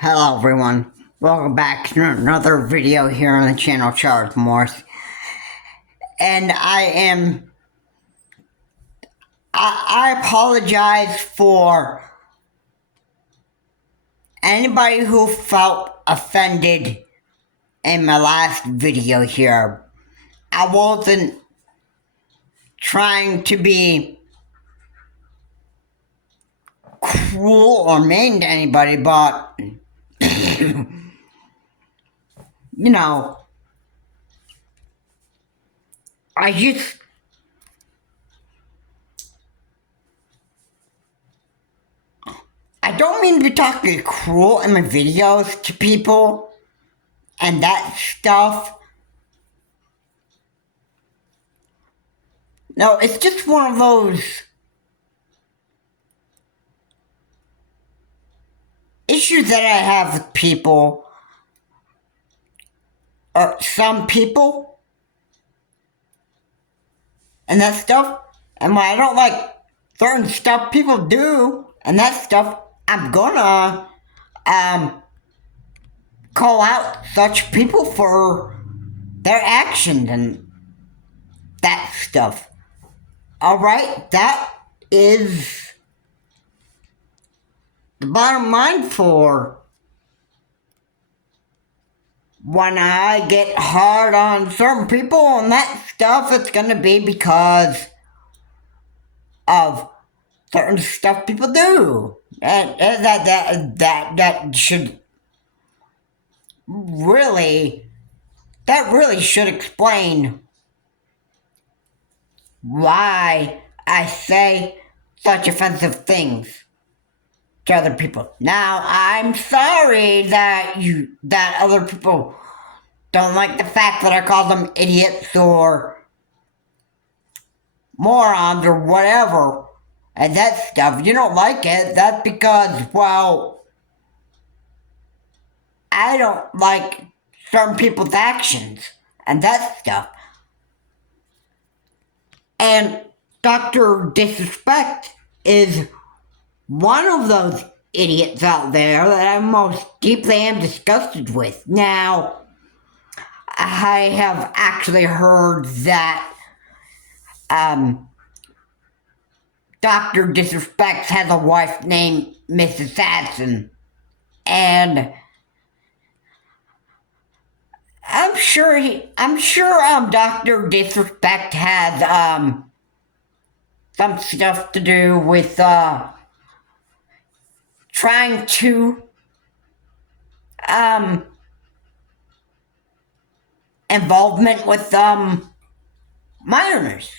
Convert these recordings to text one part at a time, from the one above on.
Hello everyone, welcome back to another video here on the channel Charles Morse. And I apologize for anybody who felt offended in my last video here. I wasn't trying to be cruel or mean to anybody, but you know, I just I don't mean to be talking cruel in my videos to people and that stuff. No, it's just one of those issues that I have with people, or some people, and that stuff. And when I don't like certain stuff people do, and that stuff, I'm gonna call out such people for their actions and that stuff. Alright, that is the bottom line for when I get hard on certain people and that stuff. It's gonna be because of certain stuff people do. That should really, that really should explain why I say such offensive things to other people. Now, I'm sorry that other people don't like the fact that I call them idiots or morons or whatever, and that stuff. You don't like it, that's because, well, I don't like certain people's actions and that stuff. And Dr. Disrespect is one of those idiots out there that I most deeply am disgusted with. Now, I have actually heard that Dr. Disrespect has a wife named Mrs. Sadson, and I'm sure Dr. Disrespect has some stuff to do with trying to involvement with minors.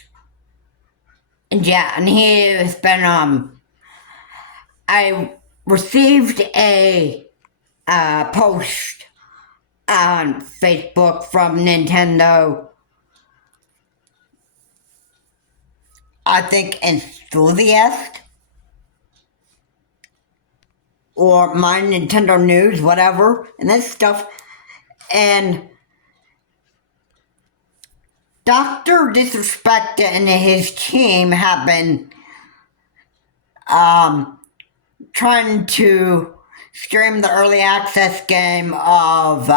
And yeah, and he has been I received a post on Facebook from Nintendo, I think Enthusiast, or My Nintendo News, whatever, and that stuff. And Dr. Disrespect and his team have been trying to stream the early access game of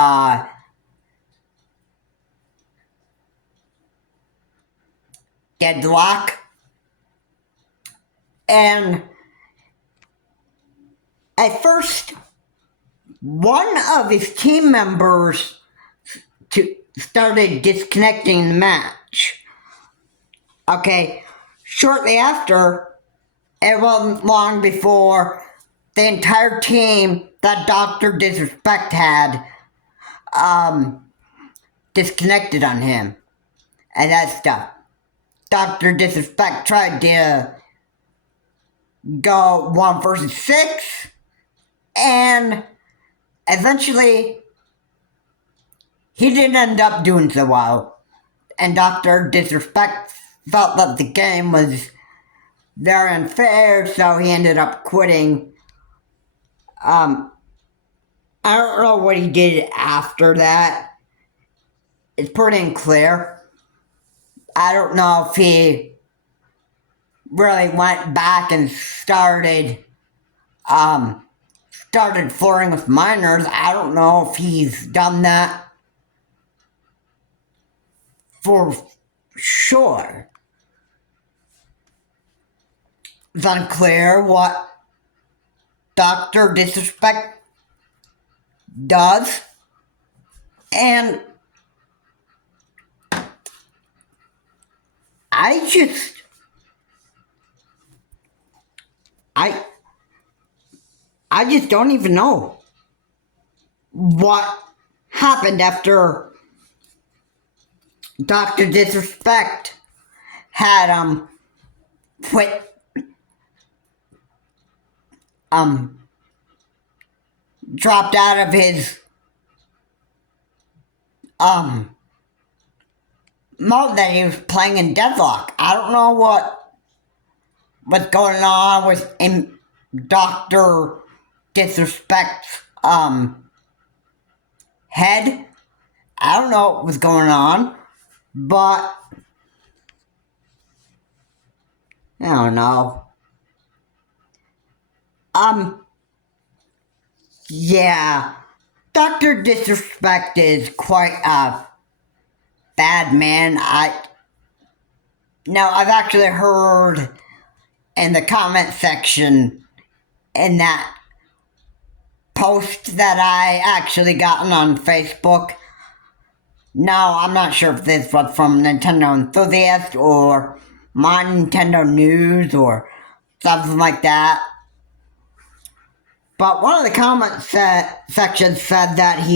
Deadlock. And at first, one of his team members started disconnecting the match. Okay, shortly after, it wasn't long before the entire team that Dr. Disrespect had disconnected on him and that stuff. Dr. Disrespect tried to go 1 versus 6, and eventually he didn't end up doing so well. And Dr. Disrespect felt that the game was very unfair, so he ended up quitting. I don't know what he did after that. It's pretty unclear. I don't know if he really went back and started started flirting with minors. I don't know if he's done that for sure. It's unclear what Dr. Disrespect does, and I just don't even know what happened after Dr. Disrespect had quit dropped out of his mode that he was playing in Deadlock. I don't know what's going on with Dr. Disrespect's head. I don't know what was going on, but I don't know. Yeah, Dr. Disrespect is quite a bad man. I've actually heard in the comment section in that post that I actually gotten on Facebook. Now, I'm not sure if this was from Nintendo Enthusiast or My Nintendo News or something like that. But one of the comment sections said that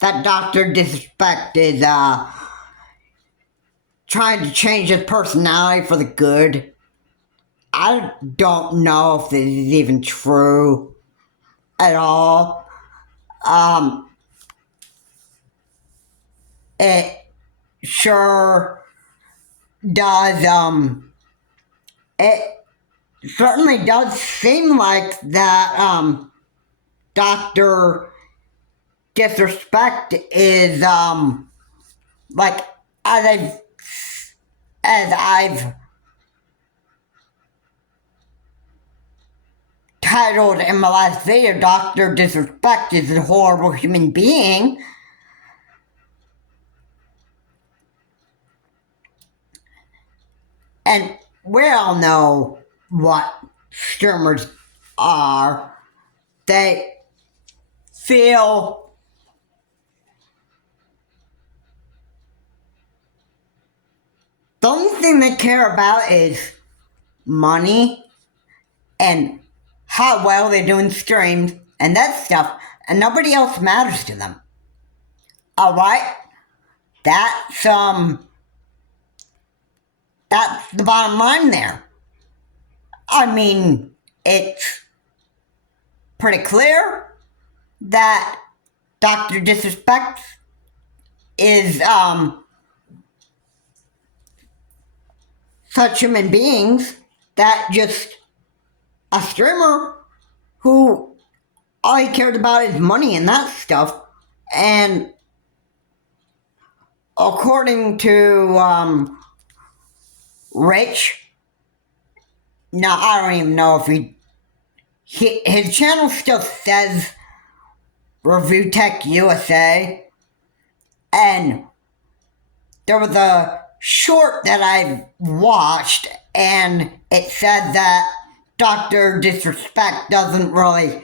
that Dr. Disrespect is, trying to change his personality for the good. I don't know if this is even true at all. It sure does, it certainly does seem like that, Dr. Disrespect is, like, as I've titled in my last video, Dr. Disrespect is a horrible human being. And we all know what streamers are. They feel the only thing they care about is money and how well they do in streams and that stuff, and nobody else matters to them. Alright? That's the bottom line there. I mean, it's pretty clear that Dr. Disrespect is, such human beings that just a streamer who all he cared about is money and that stuff. And according to Rich, now I don't even know if his channel still says Review Tech USA, and there was a short that I watched, and it said that Dr. Disrespect doesn't really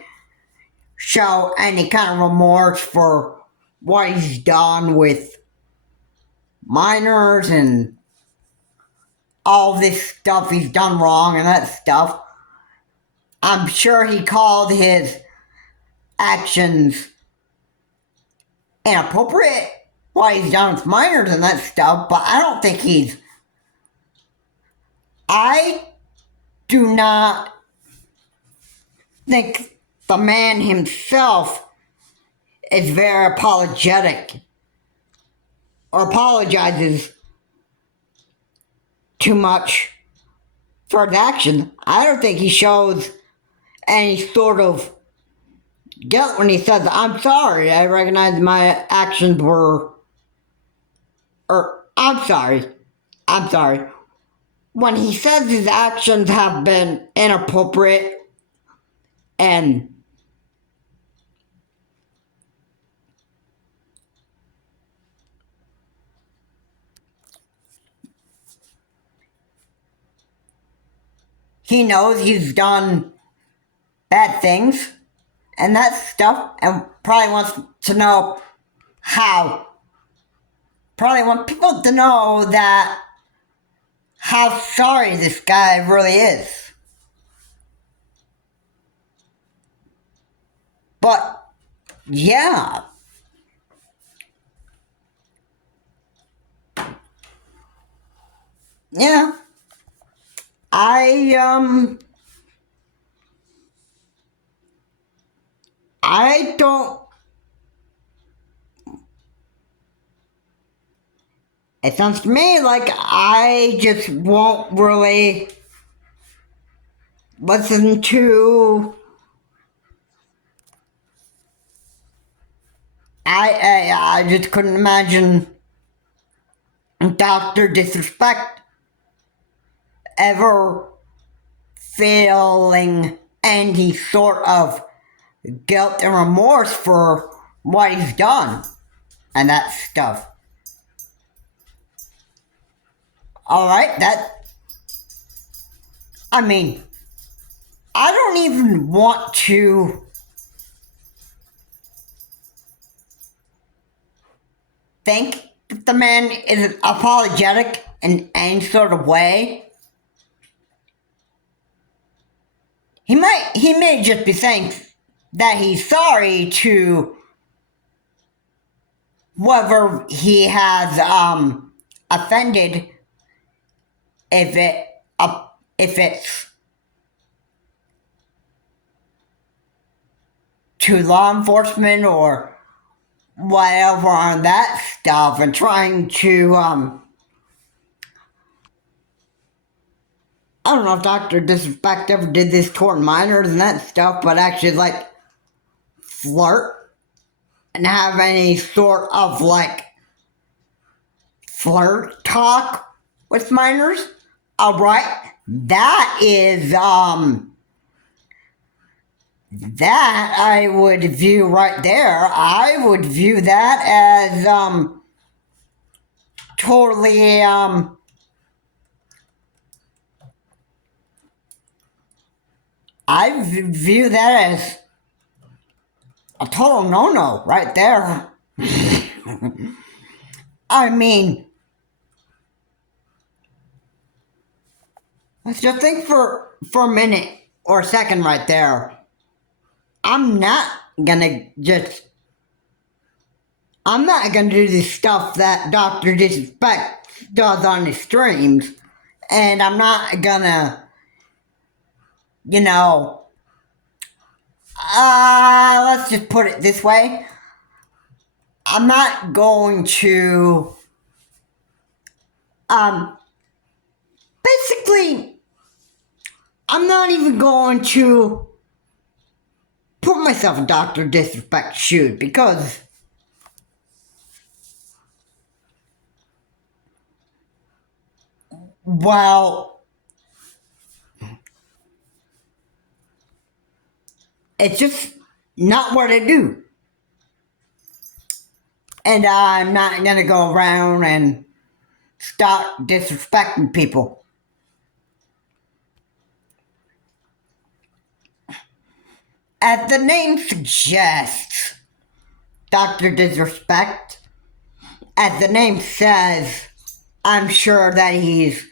show any kind of remorse for what he's done with minors and all this stuff he's done wrong and that stuff. I'm sure he called his actions inappropriate, what he's done with minors and that stuff, but I don't think I do not think the man himself is very apologetic or apologizes too much for his action. I don't think he shows any sort of guilt when he says, I'm sorry, I recognize my actions were, or I'm sorry. When he says his actions have been inappropriate and he knows he's done bad things and that stuff, and probably wants to know how. Probably want people to know that how sorry this guy really is. But yeah. Yeah. I don't. It sounds to me like I just won't really listen to. I just couldn't imagine Dr. Disrespect ever feeling any sort of guilt and remorse for what he's done and that stuff. Alright, I mean, I don't even want to think that the man is apologetic in any sort of way. He may just be saying that he's sorry to whoever he has offended, if it's to law enforcement or whatever on that stuff, and trying to I don't know if Dr. Disrespect ever did this toward minors and that stuff, but actually like flirt and have any sort of like flirt talk with minors. Alright, that is that I would view right there. I would view that as totally I view that as a total no-no right there. I mean, let's just think for a minute or a second right there. I'm not gonna do the stuff that Dr. Disrespect does on his streams, and I'm not gonna, let's just put it this way. I'm not going to, basically, I'm not even going to put myself in Dr. Disrespect's shoes, because well, it's just not what I do. And I'm not gonna go around and start disrespecting people. As the name suggests, Dr. Disrespect, as the name says, I'm sure that he's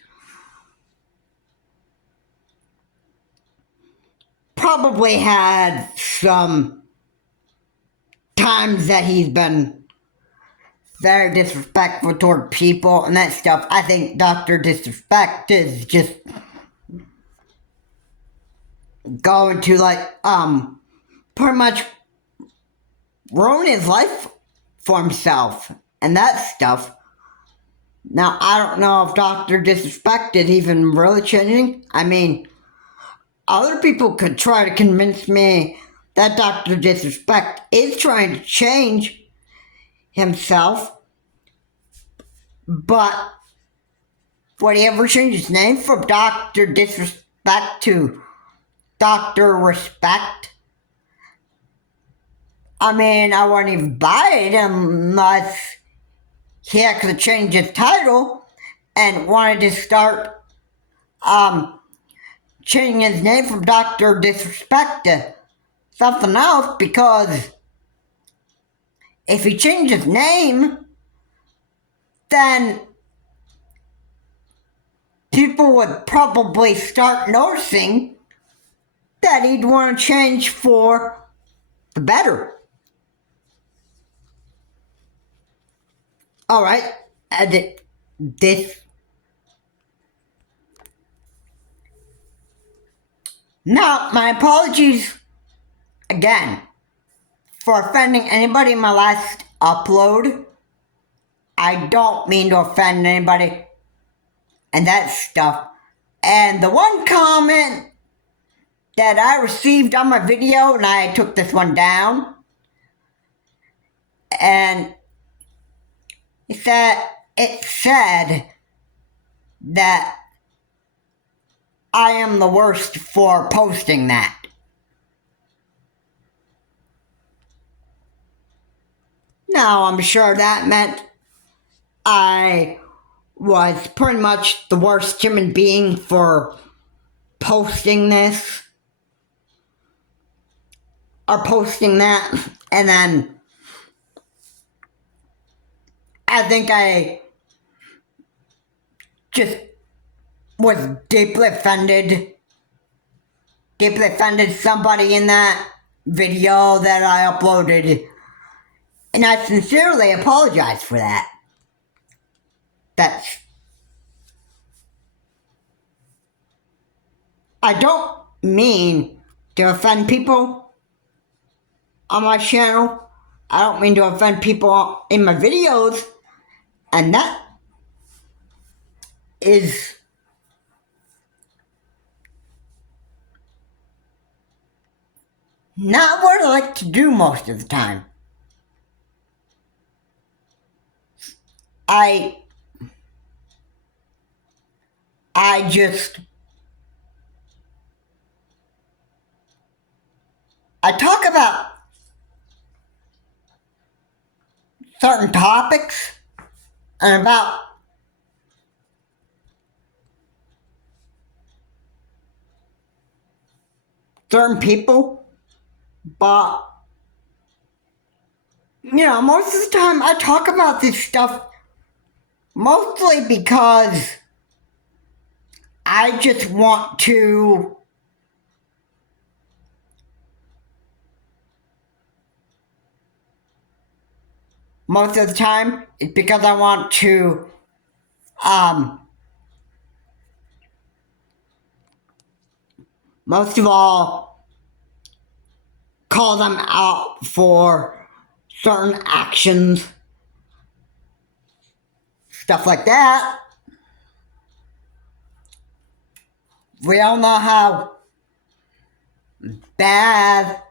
probably had some times that he's been very disrespectful toward people and that stuff. I think Dr. Disrespect is just going to pretty much ruin his life for himself and that stuff. Now, I don't know if Dr. Disrespect is even really changing. I mean, other people could try to convince me that Dr. Disrespect is trying to change himself, but would he ever change his name from Dr. Disrespect to Dr. Respect? I mean, I wouldn't even buy it unless he actually changed his title and wanted to start changing his name from Dr. Disrespect to something else, because if he changed his name, then people would probably start noticing that he'd want to change for the better. Alright, edit this. Now, my apologies again for offending anybody in my last upload. I don't mean to offend anybody and that stuff. And the one comment that I received on my video, and I took this one down, and it said that I am the worst for posting that. Now, I'm sure that meant I was pretty much the worst human being for posting this or posting that, and then I think I just was deeply offended somebody in that video that I uploaded, and I sincerely apologize for that. I don't mean to offend people on my channel. I don't mean to offend people in my videos, and that is not what I like to do most of the time. I talk about certain topics and about certain people, but most of the time I talk about this stuff mostly because I just want to most of the time it's because I want to most of all call them out for certain actions, stuff like that. We all know how bad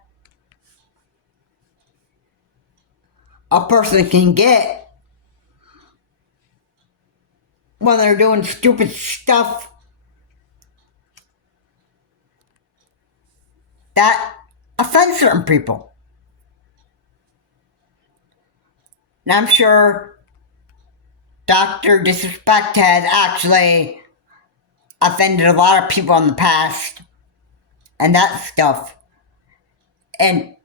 a person can get when they're doing stupid stuff that offends certain people. And I'm sure Dr. Disrespect has actually offended a lot of people in the past and that stuff. And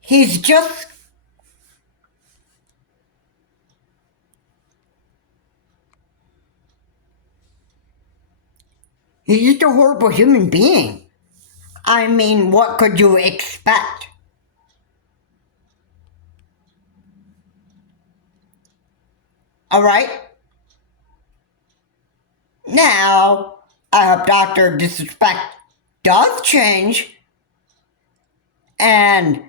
he's just a horrible human being. I mean, what could you expect? Alright? Now, I hope Dr. Disrespect does change and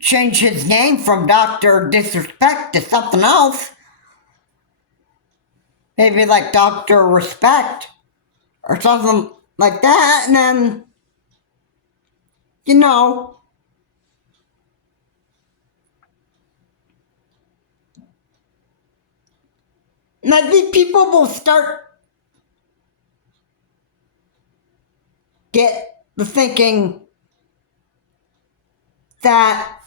change his name from Dr. Disrespect to something else. Maybe like Dr. Respect or something like that, and then, maybe people will start get the thinking that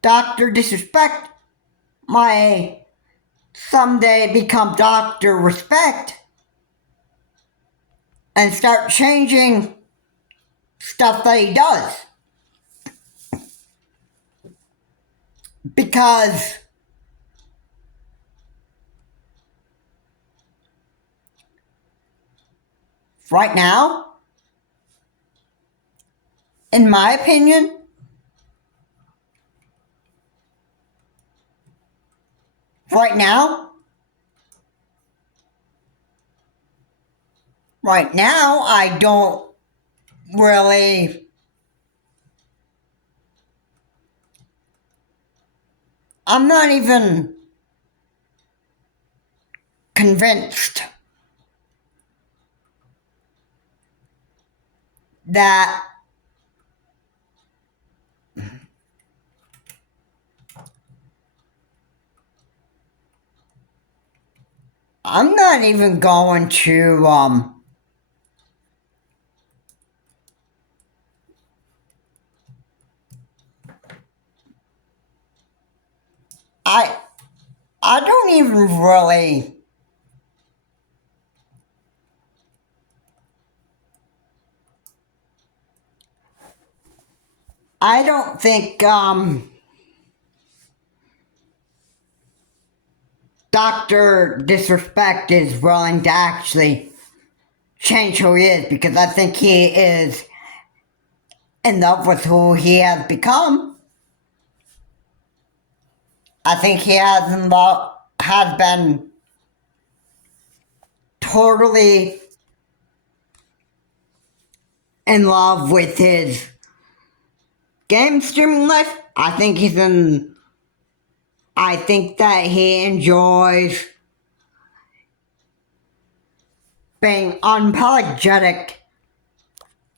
Dr. Disrespect might someday become Dr. Respect and start changing stuff that he does. Because right now, in my opinion, right now, I don't really, I'm not even convinced that I'm not even going to, I don't even really, I don't think, Dr. Disrespect is willing to actually change who he is, because I think he is in love with who he has become. I think he has been totally in love with his game streaming life. I think that he enjoys being unapologetic,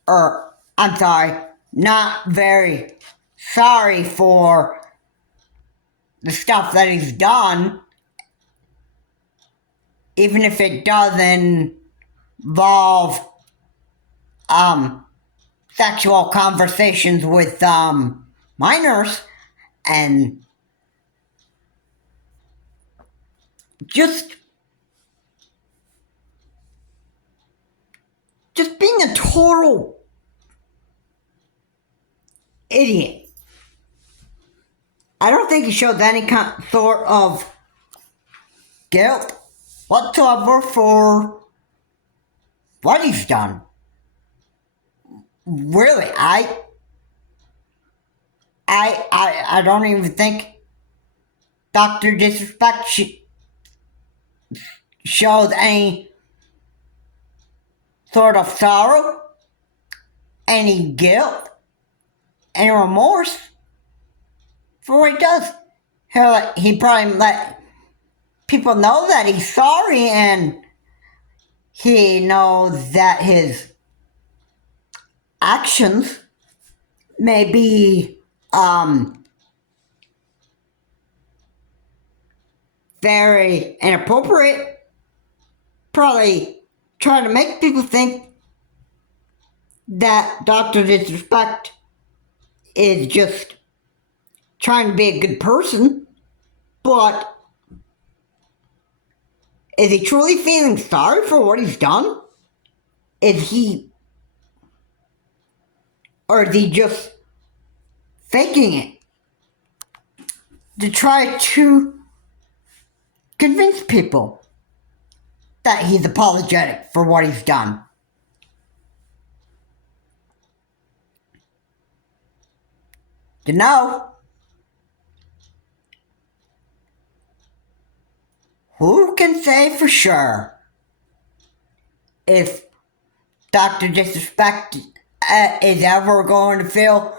or I'm sorry, not very sorry for the stuff that he's done, even if it doesn't involve sexual conversations with minors, and just being a total idiot. I don't think he shows any sort of guilt whatsoever for what he's done. Really, I don't even think Dr. Disrespect shows any sort of sorrow, any guilt, any remorse for what he does. He probably let people know that he's sorry, and he knows that his actions may be very inappropriate, probably trying to make people think that Dr. Disrespect is just trying to be a good person, but is he truly feeling sorry for what he's done? Or is he just faking it to try to convince people that he's apologetic for what he's done? You know, who can say for sure if Dr. Disrespect is ever going to feel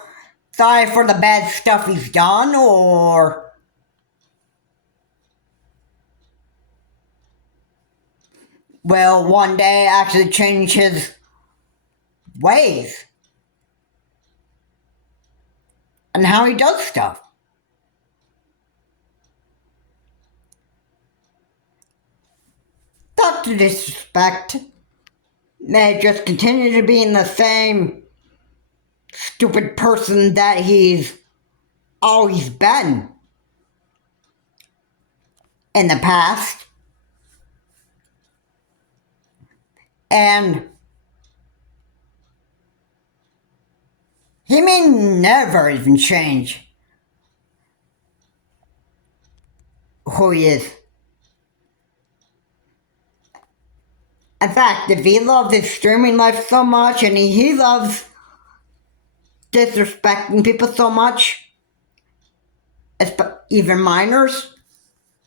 sorry for the bad stuff he's done, or will one day actually change his ways and how he does stuff. Dr. Disrespect may just continue to be in the same stupid person that he's always been. in the past. And he may never even change who he is. In fact, if he loves his streaming life so much and he loves disrespecting people so much, even minors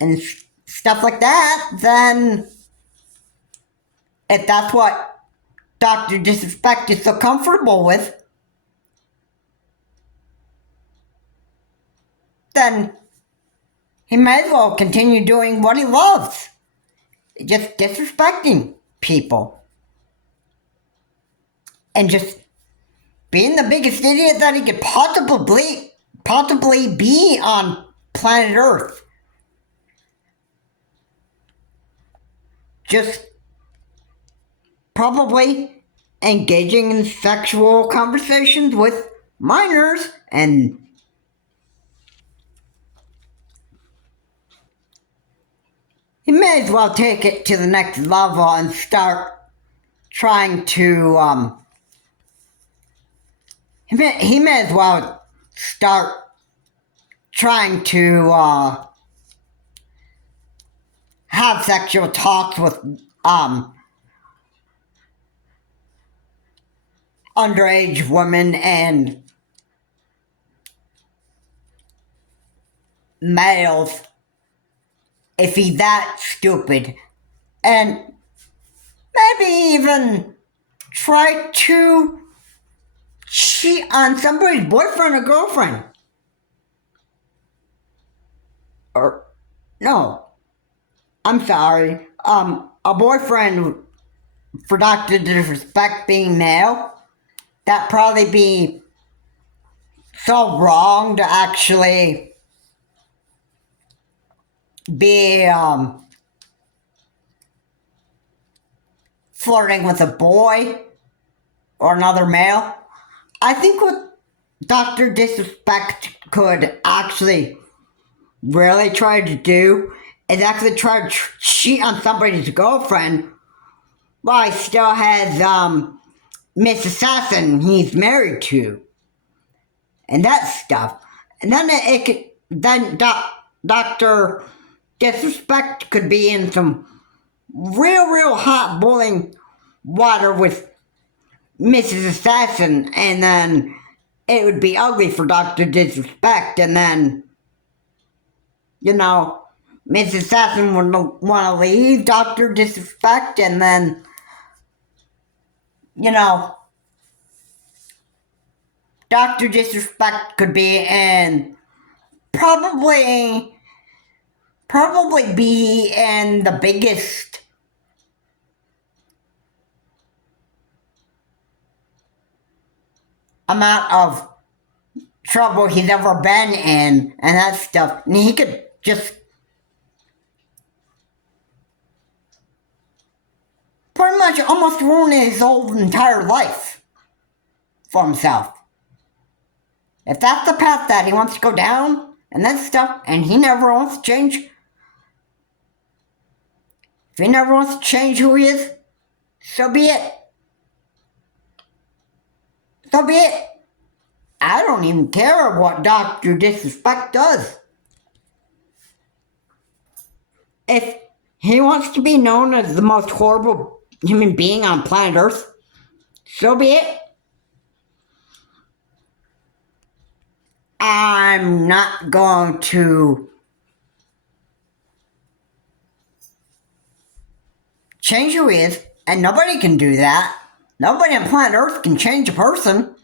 and stuff like that, then if that's what Dr. Disrespect is so comfortable with, then he may as well continue doing what he loves. Just disrespecting people. And just being the biggest idiot that he could possibly be on planet Earth. Just probably engaging in sexual conversations with minors, and he may as well take it to the next level and start trying to, he may as well start trying to have sexual talks with underage women and males if he's that stupid, and maybe even try to cheat on somebody's boyfriend or girlfriend. Or, no, I'm sorry, a boyfriend for Dr. Disrespect being male. That'd probably be so wrong to actually be flirting with a boy or another male. I think what Dr. Disrespect could actually really try to do is actually try to cheat on somebody's girlfriend while he still has Miss Assassin he's married to, and that stuff. And then Dr. Disrespect could be in some real hot boiling water with Mrs. Assassin, and then it would be ugly for Dr. Disrespect, and then, Mrs. Assassin would want to leave Dr. Disrespect, and then, Dr. Disrespect could be in probably be in the biggest amount of trouble he's ever been in, and that stuff. And he could just pretty much almost ruin his whole entire life for himself. If that's the path that he wants to go down, and that stuff, and he never wants to change, if he never wants to change who he is, so be it. So be it. I don't even care what Dr. Disrespect does. If he wants to be known as the most horrible human being on planet Earth, so be it. I'm not going to change who he is, and nobody can do that. Nobody on planet Earth can change a person.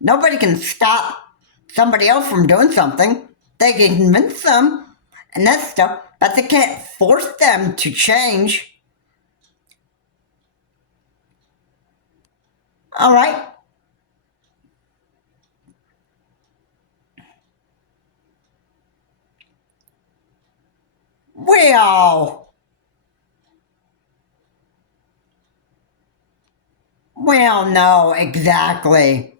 Nobody can stop somebody else from doing something. They can convince them and that stuff, but they can't force them to change. All right? We all know exactly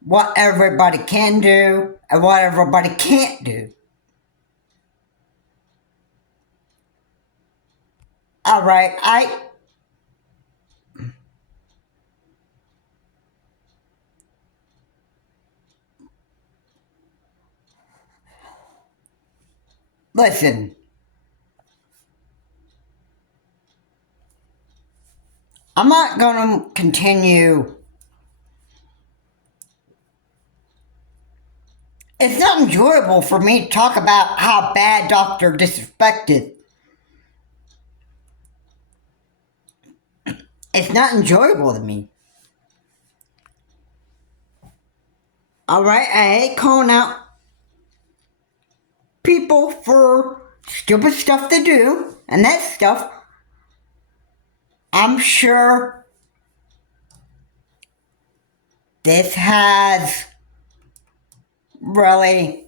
what everybody can do and what everybody can't do. Alright, listen. I'm not going to continue. It's not enjoyable for me to talk about how bad Dr. Disrespect is. It's not enjoyable to me. Alright, I hate calling out people for stupid stuff they do, and that stuff, I'm sure this has really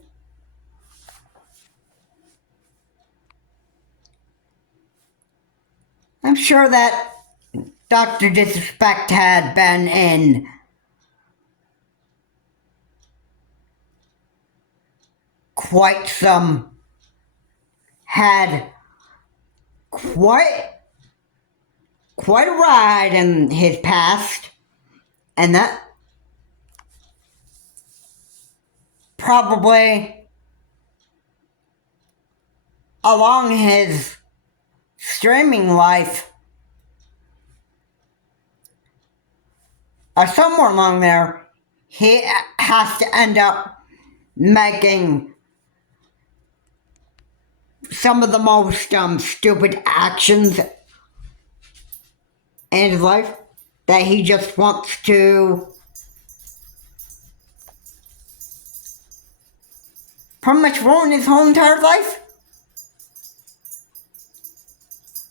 I'm sure that Dr. Disrespect had been in quite a ride in his past, and that probably along his streaming life or somewhere along there, he has to end up making some of the most stupid actions in his life that he just wants to pretty much ruin his whole entire life.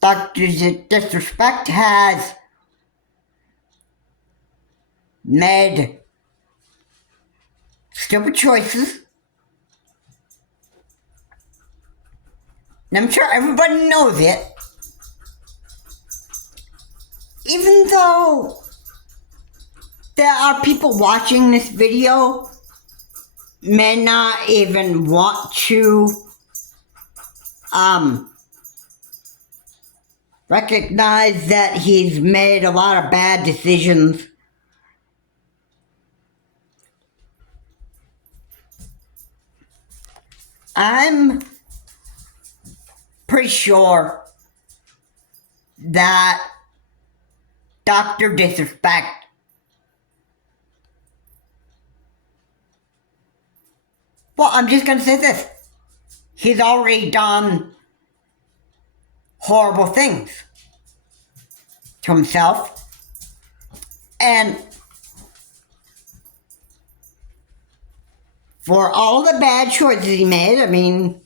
Dr. Disrespect has made stupid choices. And I'm sure everybody knows it. Even though there are people watching this video may not even want to recognize that he's made a lot of bad decisions. I'm pretty sure that Dr. Disrespect I'm just gonna say this. He's already done horrible things to himself. And for all the bad choices he made, I mean,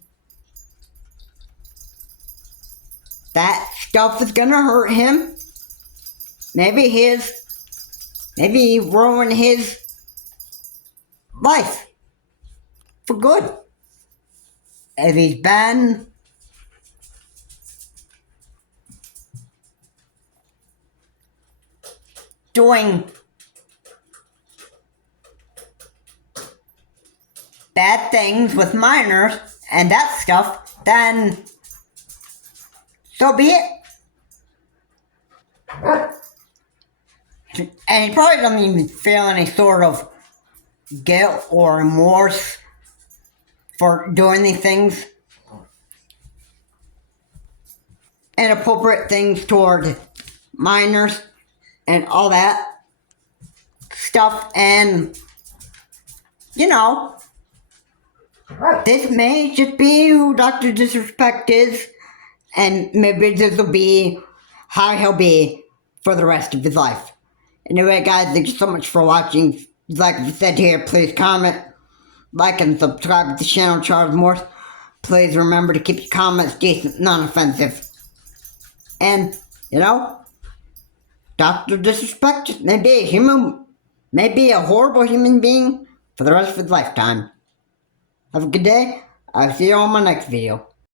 that stuff is gonna hurt him. Maybe ruin his life for good. If he's been doing bad things with minors and that stuff, then so be it. And he probably doesn't even feel any sort of guilt or remorse for doing these things. Inappropriate things toward minors and all that stuff. And, you know, this may just be who Dr. Disrespect is, and maybe this will be how he'll be for the rest of his life. Anyway, guys, thank you so much for watching. Like I said here, please comment, like, and subscribe to the channel, Charles Morse. Please remember to keep your comments decent, non-offensive. And, you know, Dr. Disrespect may be a human, may be a horrible human being for the rest of his lifetime. Have a good day. I'll see you on my next video.